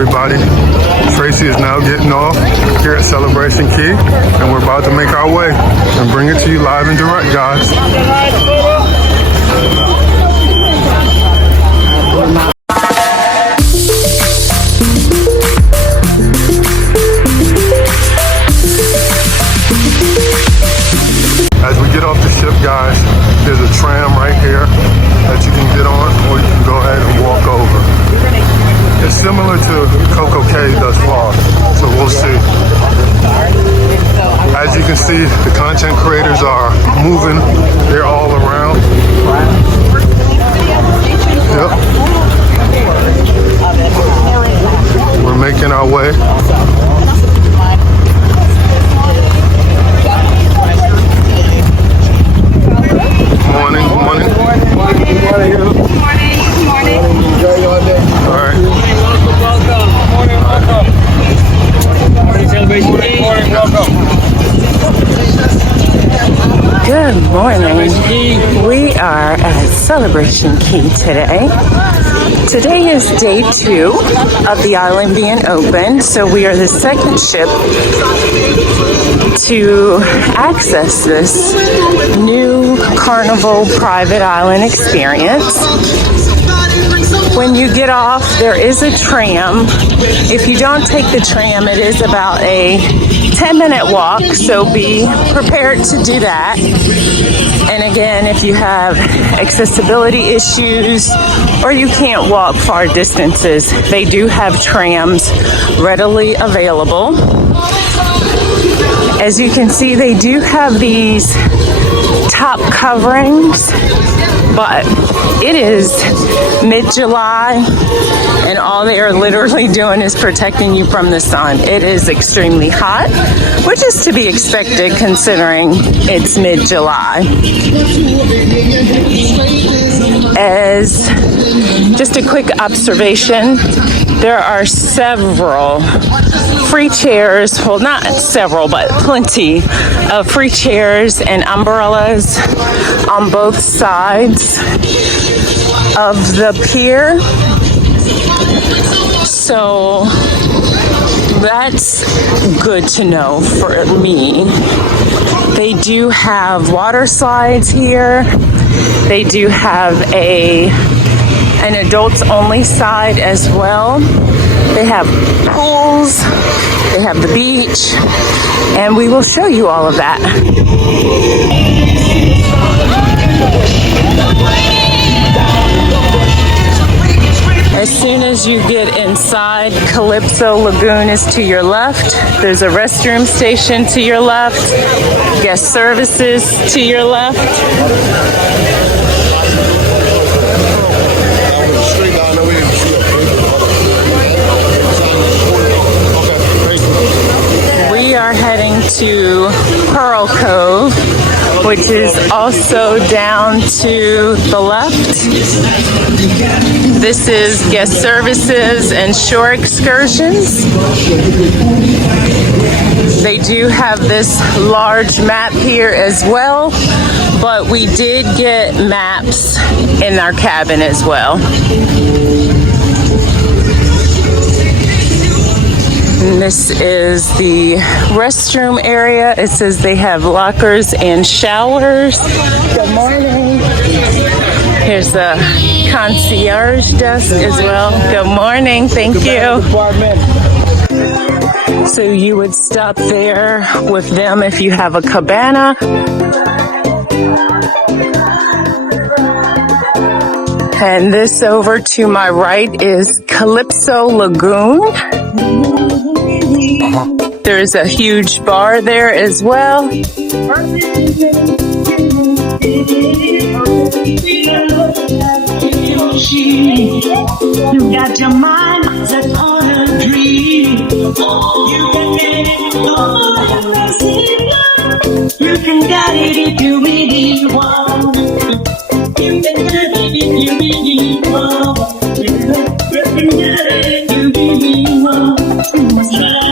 everybody. Tracy is now getting off here at Celebration Key, and we're about to make our way and bring it to you live and direct, guys. As we get off the ship, guys, there's a tram right here that you can get on, or you can go ahead and walk over. It's similar to Coco Cay thus far, so we'll see. As you can see, the content creators are moving. They're all around. Yep. We're making our way. Morning, morning. Good morning. Good morning. Enjoy your day. All right. Welcome. Morning, Celebration. Morning, welcome. Good morning. We are at Celebration Key today. Today is day 2 of the island being open, so we are the second ship to access this new Carnival private island experience. When you get off, there is a tram. If you don't take the tram, it is about a 10-minute walk, so be prepared to do that. And again, if you have accessibility issues or you can't walk far distances, they do have trams readily available. As you can see, they do have these top coverings, but it is mid-July and all they are literally doing is protecting you from the sun. It is extremely hot, which is to be expected considering it's mid-July. As just a quick observation, there are several free chairs, well, not several, but plenty of free chairs and umbrellas on both sides of the pier. So that's good to know for me. They do have water slides here. They do have an adults only side as well. They have pools, they have the beach, and we will show you all of that. As soon as you get inside, Calypso Lagoon is to your left. There's a restroom station to your left, guest services to your left. We are heading to Pearl Cove, which is also down to the left. This is guest services and shore excursions. They do have this large map here as well, but we did get maps in our cabin as well. And this is the restroom area. It says they have lockers and showers. Good morning. Here's the concierge desk as well. Good morning. Thank you. So you would stop there with them if you have a cabana. And this over to my right is Calypso Lagoon. There's a huge bar there as well. You got your mind set on a dream. You can get it if you really want. You can get it if you really want. You can get it if you really want. Try.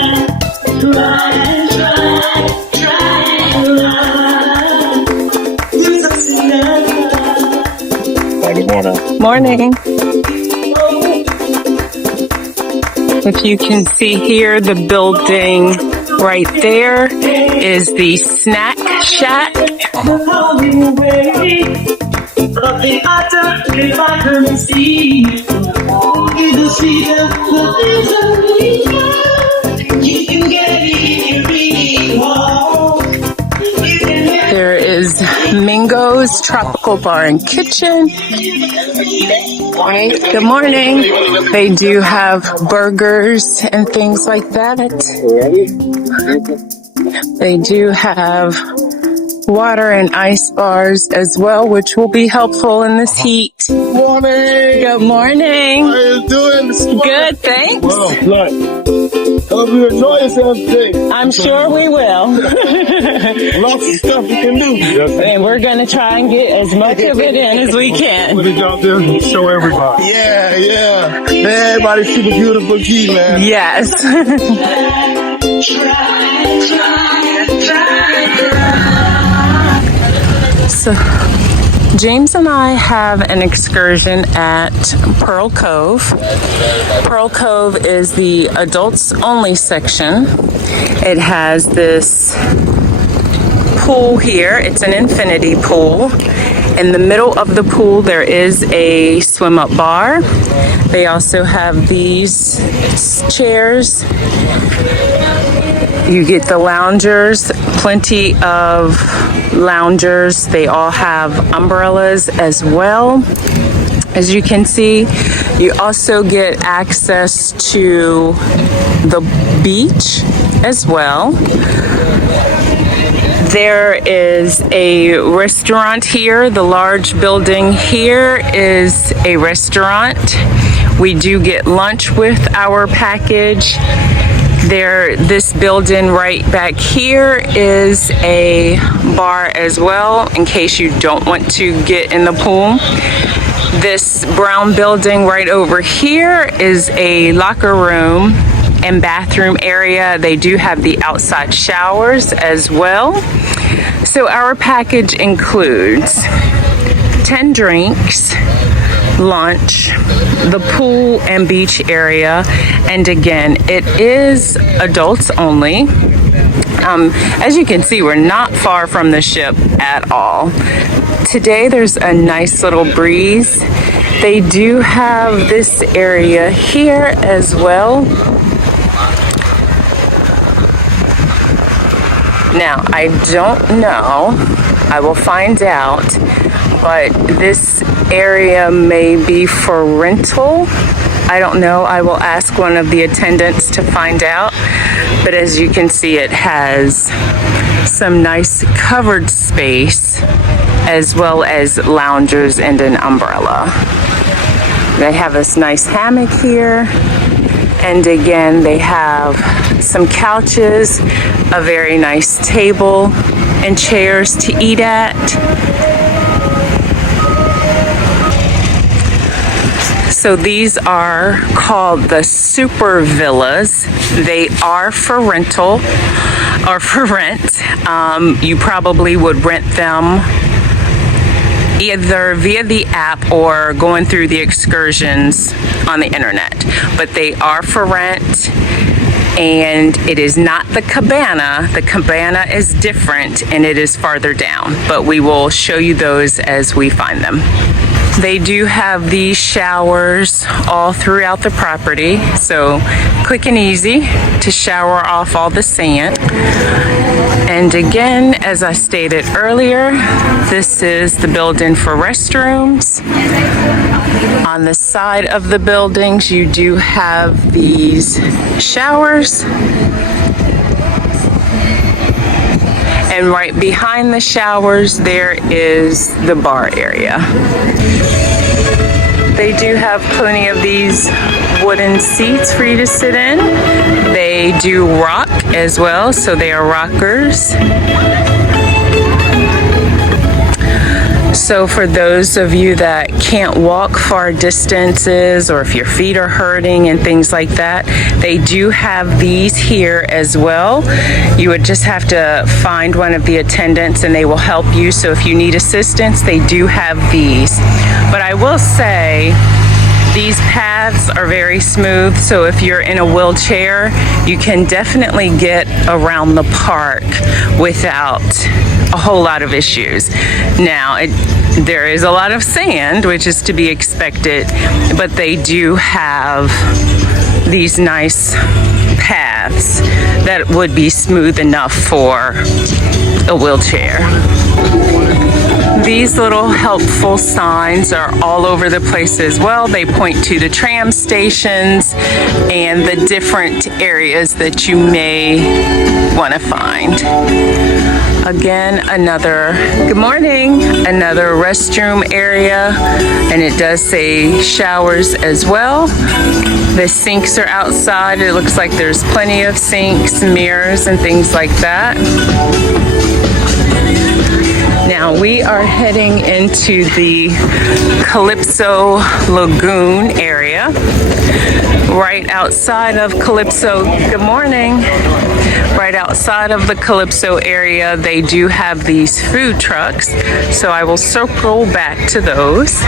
Good morning. Morning. If you can see here, the building right there is the snack shack. There is Mingo's Tropical Bar and Kitchen. Good morning. They do have burgers and things like that. They do have water and ice bars as well, which will be helpful in this heat. Morning. Good morning. How you doing? Good, thanks. Well, look. I hope you enjoy yourself today. I'm sure we will. Lots of stuff you can do. And we're going to try and get as much of it in as we can. Put it out there and show everybody. Yeah. Man, everybody see the beautiful key, man. Yes. So, James and I have an excursion at Pearl Cove. Pearl Cove is the adults only section. It has this pool here. It's an infinity pool. In the middle of the pool, there is a swim up bar. They also have these chairs. You get the loungers, plenty of loungers. They all have umbrellas as well. As you can see, you also get access to the beach as well. There is a restaurant here. The large building here is a restaurant. We do get lunch with our package. This building right back here is a bar as well, in case you don't want to get in the pool. This brown building right over here is a locker room and bathroom area. They do have the outside showers as well. So our package includes 10 drinks, lunch, the pool and beach area, and again, it is adults only. As you can see, we're not far from the ship at all. Today there's a nice little breeze. They do have this area here as well. Now, I don't know, I will find out, but this area may be for rental. I don't know, I will ask one of the attendants to find out. But as you can see, it has some nice covered space as well as loungers and an umbrella. They have this nice hammock here. And again, they have some couches, a very nice table, and chairs to eat at. So these are called the Super Villas. They are for rental or for rent. You probably would rent them either via the app or going through the excursions on the internet. But they are for rent, and it is not the cabana. The cabana is different and it is farther down, but we will show you those as we find them. They do have these showers all throughout the property, so quick and easy to shower off all the sand. And again, as I stated earlier, this is the building for restrooms. On the side of the buildings, you do have these showers. And right behind the showers, there is the bar area. They do have plenty of these wooden seats for you to sit in. They do rock as well, so they are rockers. So for those of you that can't walk far distances, or if your feet are hurting and things like that, they do have these here as well. You would just have to find one of the attendants and they will help you. So if you need assistance, they do have these. But I will say, These paths are very smooth, so if you're in a wheelchair, you can definitely get around the park without a whole lot of issues. Now, there is a lot of sand, which is to be expected, but they do have these nice paths that would be smooth enough for a wheelchair. These little helpful signs are all over the place as well. They point to the tram stations and the different areas that you may want to find. Again, good morning, another restroom area, and it does say showers as well. The sinks are outside. It looks like there's plenty of sinks, mirrors, and things like that. Now we are heading into the Calypso Lagoon area. Right outside of Calypso, good morning. Right outside of the Calypso area, they do have these food trucks, so I will circle back to those.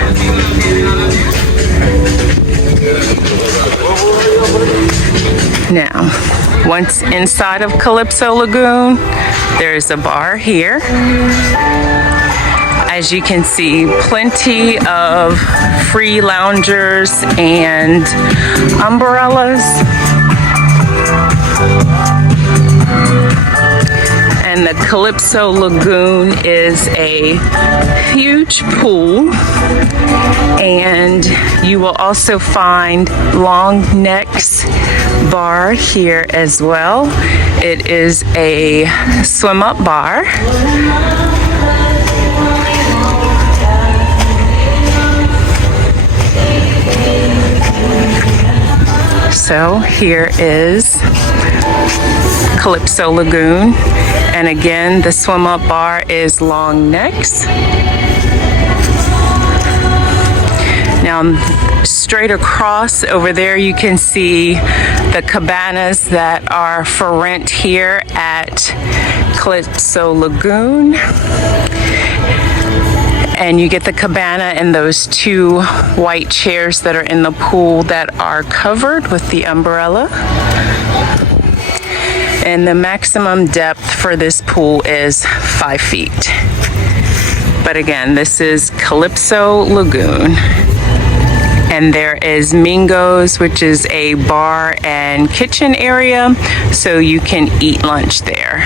Now, once inside of Calypso Lagoon, there's a bar here. As you can see, plenty of free loungers and umbrellas. And the Calypso Lagoon is a huge pool, and you will also find Long Neck's bar here as well. It is a swim-up bar. So here is Calypso Lagoon, and again the swim up bar is Long Necks. Now straight across over there you can see the cabanas that are for rent here at Calypso Lagoon. And you get the cabana and those two white chairs that are in the pool that are covered with the umbrella. And the maximum depth for this pool is 5 feet. But again, this is Calypso Lagoon. And there is Mingo's, which is a bar and kitchen area, so you can eat lunch there.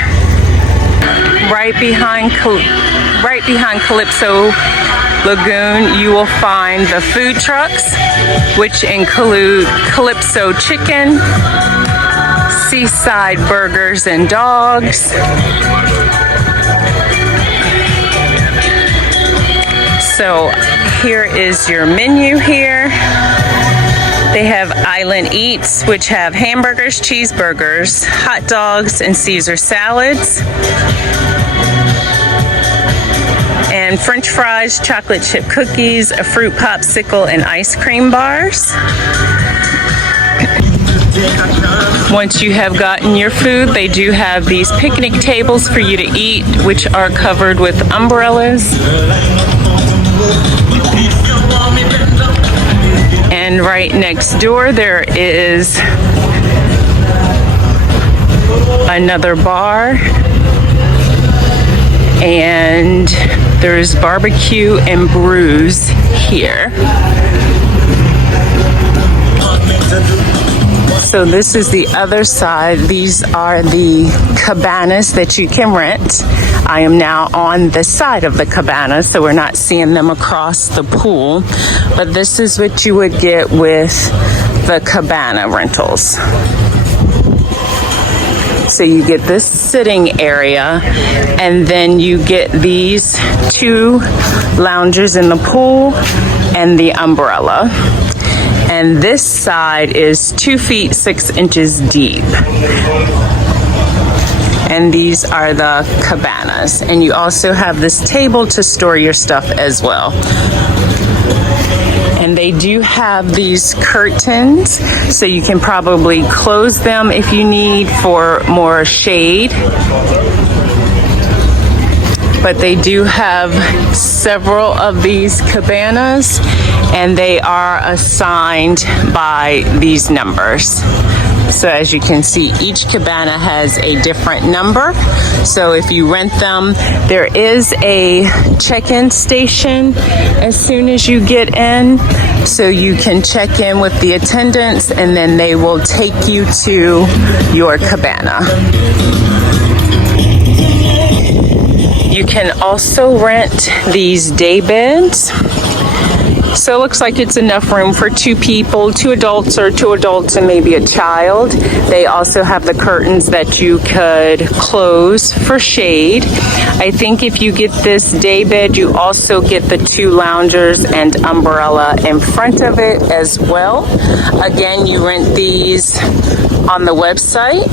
Right behind Calypso Lagoon, you will find the food trucks, which include Calypso Chicken, Seaside Burgers and Dogs, so here is your menu here. They have Island Eats, which have hamburgers, cheeseburgers, hot dogs, and Caesar salads. And French fries, chocolate chip cookies, a fruit popsicle, and ice cream bars. Once you have gotten your food, they do have these picnic tables for you to eat, which are covered with umbrellas. And right next door there is another bar, and there's barbecue and brews here. So this is the other side. These are the cabanas that you can rent. I am now on the side of the cabana, so we're not seeing them across the pool. But this is what you would get with the cabana rentals. So you get this sitting area, and then you get these two loungers in the pool and the umbrella. And this side is 2 feet 6 inches deep. And these are the cabanas. And you also have this table to store your stuff as well. And they do have these curtains, so you can probably close them if you need for more shade. but they do have several of these cabanas, and they are assigned by these numbers. So as you can see, each cabana has a different number. So if you rent them, there is a check-in station as soon as you get in. So you can check in with the attendants, and then they will take you to your cabana. You can also rent these day beds. So it looks like it's enough room for 2 people, 2 adults or 2 adults and maybe a child. They also have the curtains that you could close for shade. I think if you get this day bed, you also get the 2 loungers and umbrella in front of it as well. Again, you rent these on the website.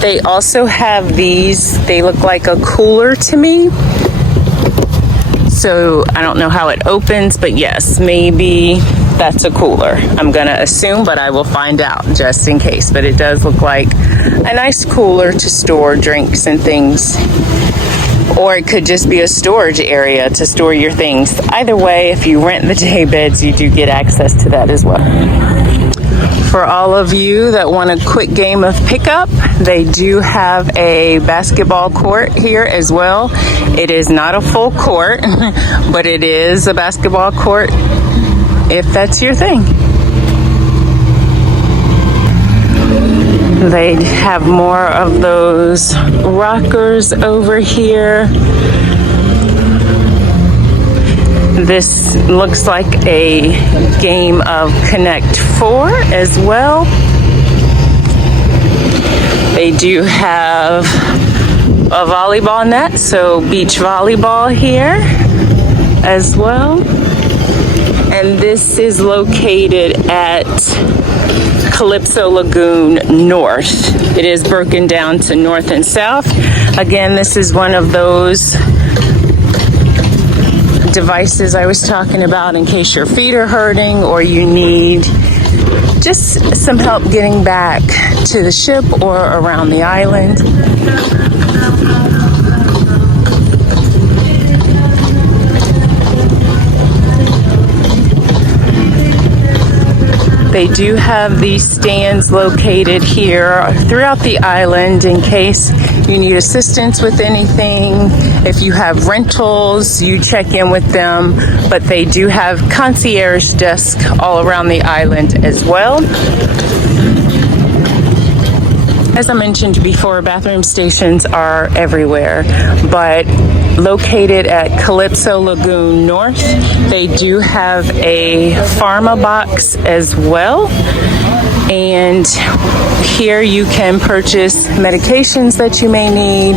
They also have these, they look like a cooler to me. So I don't know how it opens, but yes, maybe that's a cooler. I'm gonna assume, but I will find out just in case. But it does look like a nice cooler to store drinks and things. Or it could just be a storage area to store your things. Either way, if you rent the day beds, you do get access to that as well. For all of you that want a quick game of pickup, they do have a basketball court here as well. It is not a full court, but it is a basketball court if that's your thing. They have more of those rockers over here. This looks like a game of Connect 4 as well. They do have a volleyball net, so beach volleyball here as well. And this is located at Calypso Lagoon North. It is broken down to north and south. Again, this is one of those devices I was talking about in case your feet are hurting or you need just some help getting back to the ship or around the island. They do have these stands located here throughout the island in case you need assistance with anything. If you have rentals, you check in with them, but they do have concierge desks all around the island as well. As I mentioned before, bathroom stations are everywhere, but located at Calypso Lagoon North, they do have a pharma box as well. And here you can purchase medications that you may need,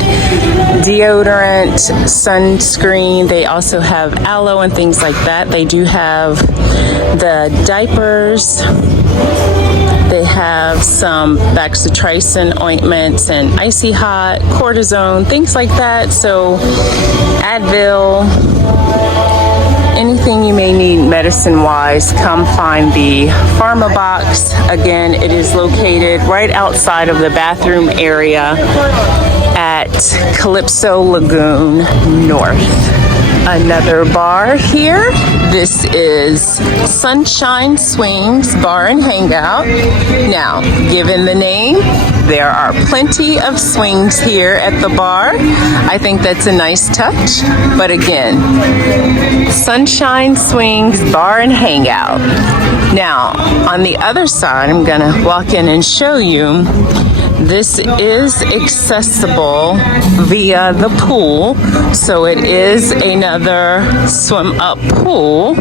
deodorant, sunscreen. They also have aloe and things like that. They do have the diapers. They have some bacitracin ointments and icy hot, cortisone, things like that. So Advil, anything you may need medicine-wise, come find the pharma box. Again, it is located right outside of the bathroom area at Calypso Lagoon North. Another bar here. This is Sunshine Swings Bar and Hangout. Now, given the name, there are plenty of swings here at the bar. I think that's a nice touch. But again, Sunshine Swings Bar and Hangout. Now, on the other side, I'm gonna walk in and show you. This is accessible via the pool, so it is another swim up pool.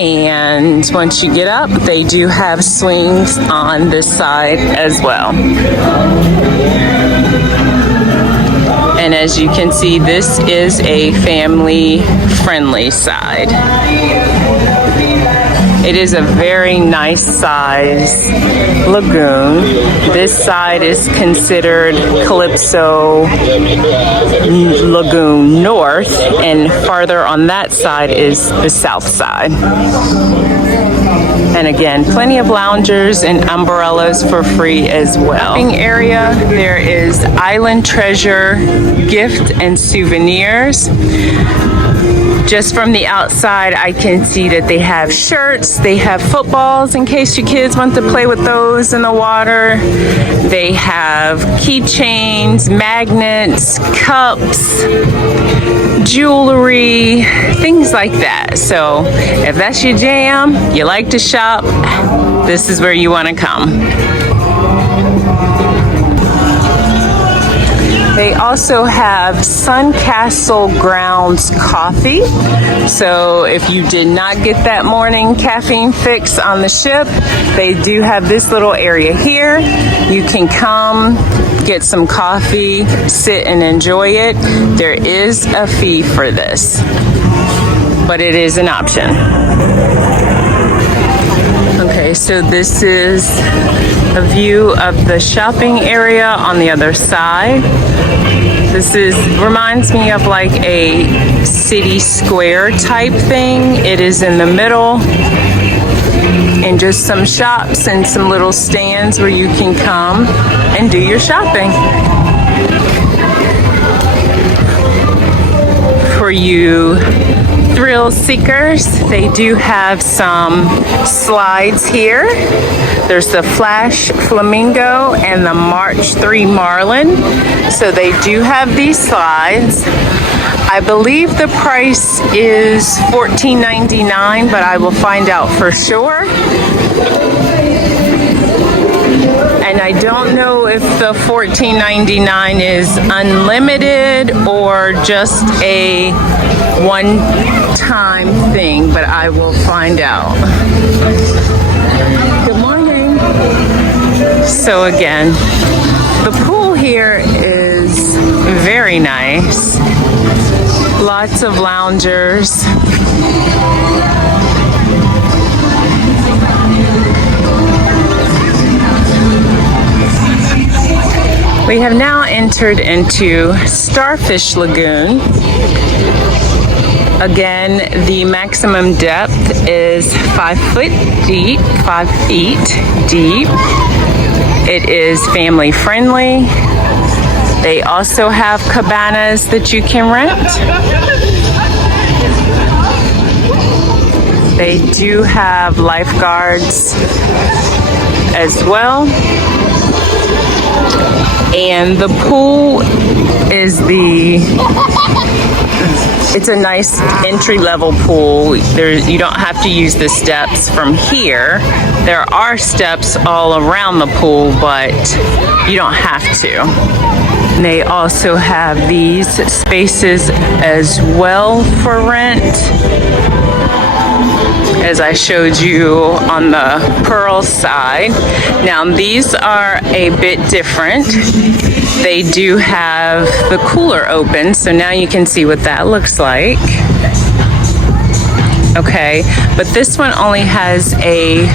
And once you get up, they do have swings on this side as well. And as you can see, this is a family-friendly side. It is a very nice size lagoon. This side is considered Calypso Lagoon North, and farther on that side is the south side. And again, plenty of loungers and umbrellas for free as well. Shopping area, there is Island Treasure gift and souvenirs. Just from the outside, I can see that they have shirts, they have footballs in case your kids want to play with those in the water. They have keychains, magnets, cups, jewelry, things like that. So if that's your jam, you like to shop, this is where you want to come. They also have Suncastle Grounds coffee. So if you did not get that morning caffeine fix on the ship, they do have this little area here. You can come get some coffee, sit and enjoy it. There is a fee for this, but it is an option. Okay, so this is a view of the shopping area on the other side. This reminds me of like a city square type thing. It is in the middle, and just some shops and some little stands where you can come and do your shopping. For you thrill seekers, they do have some slides here. There's the Flash Flamingo and the March 3 Marlin. So they do have these slides. I believe the price is $14.99, but I will find out for sure. And I don't know if the $14.99 is unlimited or just a one-time thing, but I will find out. Good morning. So again, the pool here is very nice. Lots of loungers. We have now entered into Starfish Lagoon. Again, the maximum depth is 5 feet deep. It is family friendly. They also have cabanas that you can rent. They do have lifeguards as well. And the pool is it's a nice entry-level pool. You don't have to use the steps from here. There are steps all around the pool, but you don't have to. And they also have these spaces as well for rent, as I showed you on the Pearl side. Now these are a bit different. They do have the cooler open, so now you can see what that looks like. Okay, but this one only has a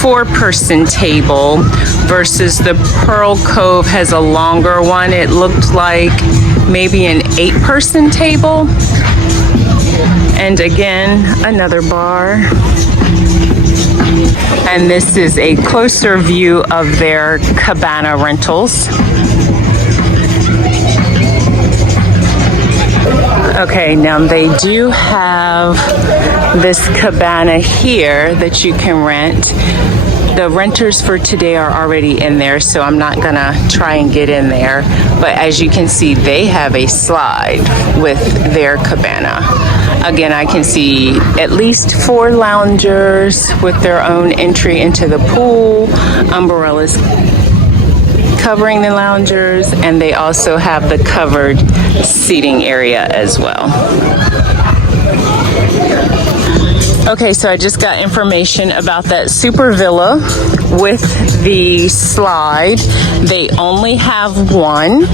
4-person table versus the Pearl Cove has a longer one. It looked like maybe an 8-person table. And again, another bar. And this is a closer view of their cabana rentals. Okay, now they do have this cabana here that you can rent. The renters for today are already in there, so I'm not gonna try and get in there. But as you can see, they have a slide with their cabana. Again, I can see at least 4 loungers with their own entry into the pool, umbrellas covering the loungers, and they also have the covered seating area as well. Okay, so I just got information about that super villa with the slide. They only have one,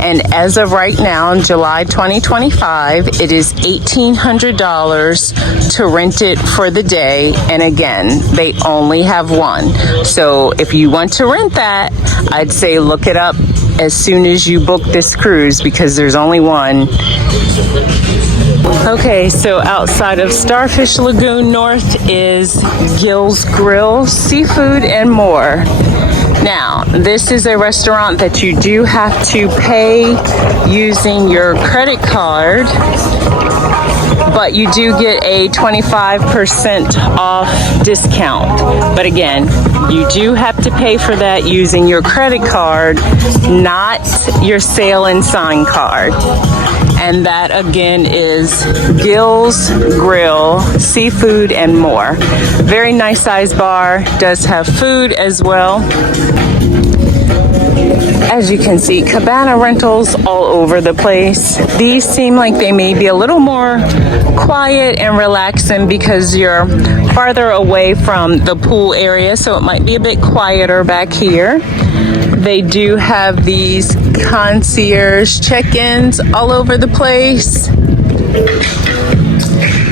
and as of right now, in July 2025, it is $1,800 to rent it for the day. And again, they only have one. So if you want to rent that, I'd say look it up as soon as you book this cruise because there's only one. Okay, so outside of Starfish Lagoon North is Gill's Grill, Seafood and More. Now, this is a restaurant that you do have to pay using your credit card, but you do get a 25% off discount. But again, you do have to pay for that using your credit card, not your Sail and Sign card. And that again is Gill's Grill, Seafood and More. Very nice size bar, does have food as well. As you can see, cabana rentals all over the place. These seem like they may be a little more quiet and relaxing because you're farther away from the pool area, so it might be a bit quieter back here. They do have these concierge check-ins all over the place.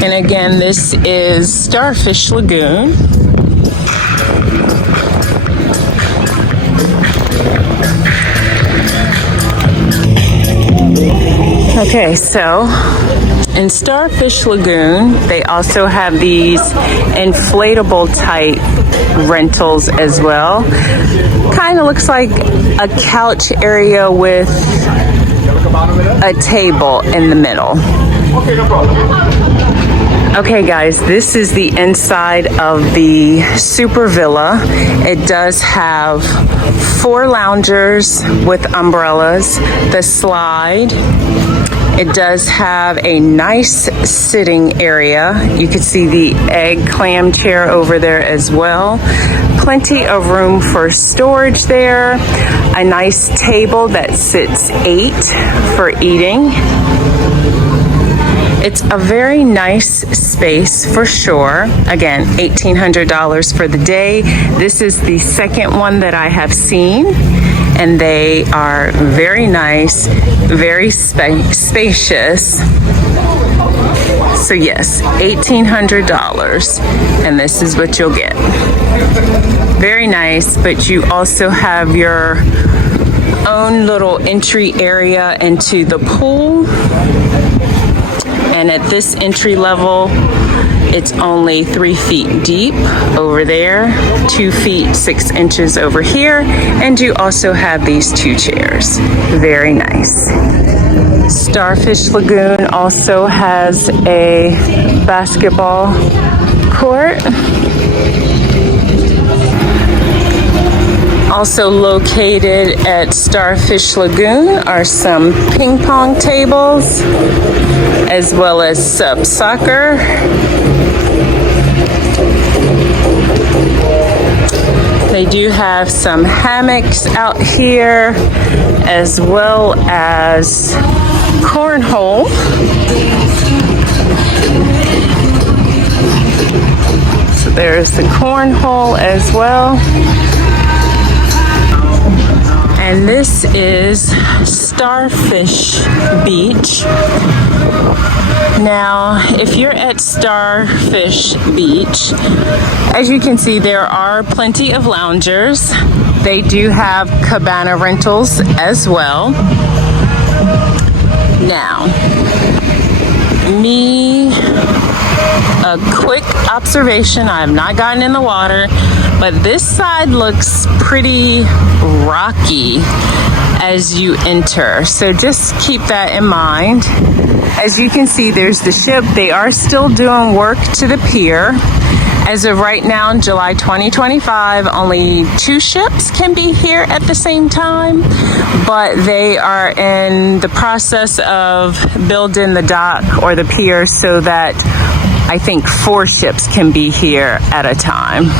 And again, this is Starfish Lagoon. Okay, so in Starfish Lagoon, they also have these inflatable type rentals as well. Kind of looks like a couch area with a table in the middle. Okay, no problem. Okay guys, this is the inside of the Super Villa. It does have 4 loungers with umbrellas, the slide. It does have a nice sitting area. You can see the egg clam chair over there as well. Plenty of room for storage there. A nice table that sits 8 for eating. It's a very nice space for sure. Again, $1,800 for the day. This is the second one that I have seen, and they are very nice, very spacious. So yes, $1,800, and this is what you'll get. Very nice, but you also have your own little entry area into the pool. And at this entry level, it's only 3 feet deep over there, 2 feet 6 inches over here, and you also have these 2 chairs. Very nice. Starfish Lagoon also has a basketball court. Also located at Starfish Lagoon are some ping pong tables, as well as sub soccer. They do have some hammocks out here, as well as cornhole. So there's the cornhole as well. And this is Starfish Beach. Now, if you're at Starfish Beach, as you can see, there are plenty of loungers. They do have cabana rentals as well. Now, a quick observation, I have not gotten in the water, but this side looks pretty rocky as you enter. So just keep that in mind. As you can see, there's the ship. They are still doing work to the pier. As of right now, in July 2025, only 2 ships can be here at the same time, but they are in the process of building the dock or the pier so that I think 4 ships can be here at a time.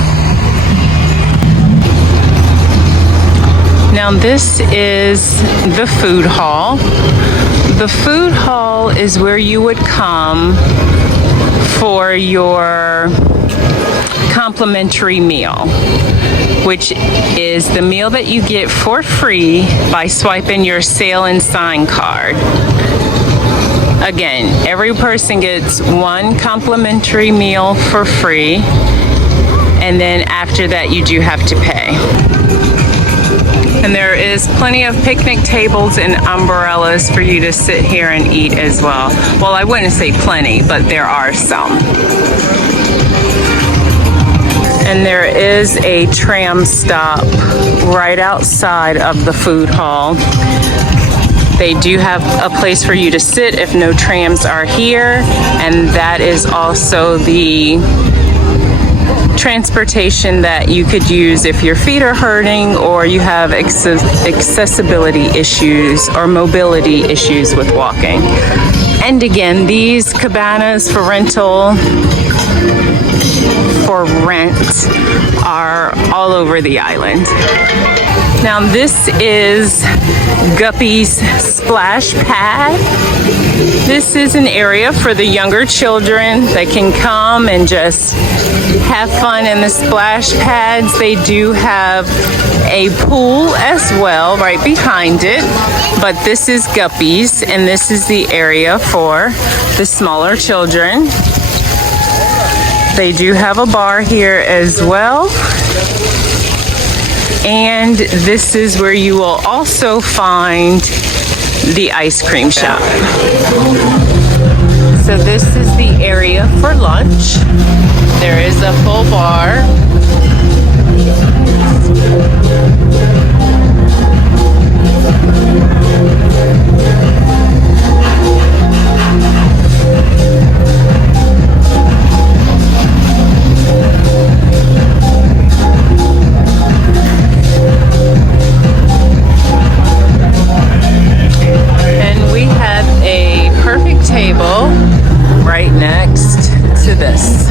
Now this is the food hall. The food hall is where you would come for your complimentary meal, which is the meal that you get for free by swiping your Sail and Sign card. Again, every person gets one complimentary meal for free, and then after that you do have to pay. And there is plenty of picnic tables and umbrellas for you to sit here and eat as well. Well, I wouldn't say plenty, but there are some. And there is a tram stop right outside of the food hall. They do have a place for you to sit if no trams are here, and that is also the transportation that you could use if your feet are hurting or you have accessibility issues or mobility issues with walking. And again, these cabanas for rent are all over the island. Now this is Guppy's Splash Pad. This is an area for the younger children that can come and just have fun in the splash pads. They do have a pool as well right behind it, but this is Guppy's, and this is the area for the smaller children. They do have a bar here as well. And this is where you will also find the ice cream shop. So this is the area for lunch. There is a full bar. Table right next to this.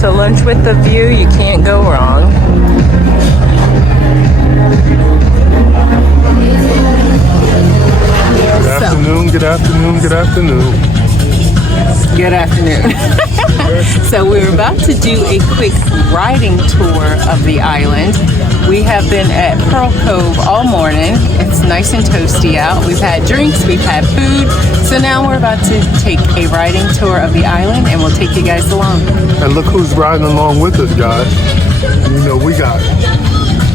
So lunch with the view, you can't go wrong. Good afternoon, good afternoon, good afternoon. Good afternoon. So we're about to do a quick riding tour of the island. We have been at Pearl Cove all morning. It's nice and toasty out. We've had drinks, we've had food. So now we're about to take a riding tour of the island, and we'll take you guys along. And look who's riding along with us, guys. You know, we got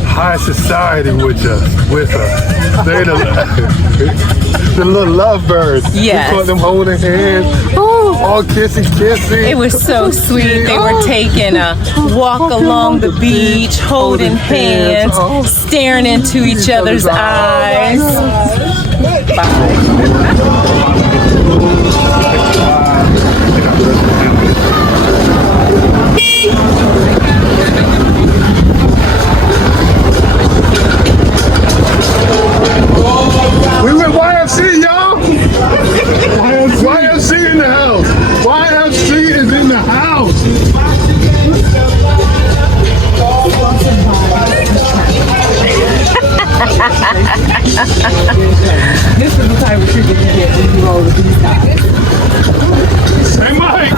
high society with us. They the little lovebirds. Yes. We caught them holding hands. Oh, all kissy. It was so sweet. They were taking a walk along the beach, holding hands, staring into each other's eyes. We went YFC, y'all. YFC in the house. YFC is in the house. This is the type of treatment you get when you roll with these guys. Hey, Mike.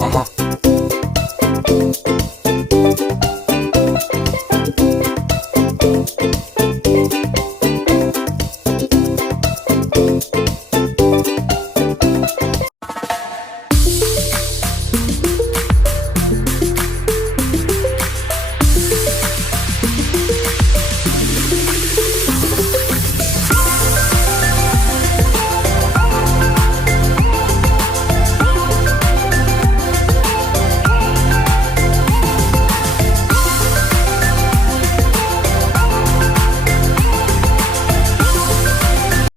Uh-huh.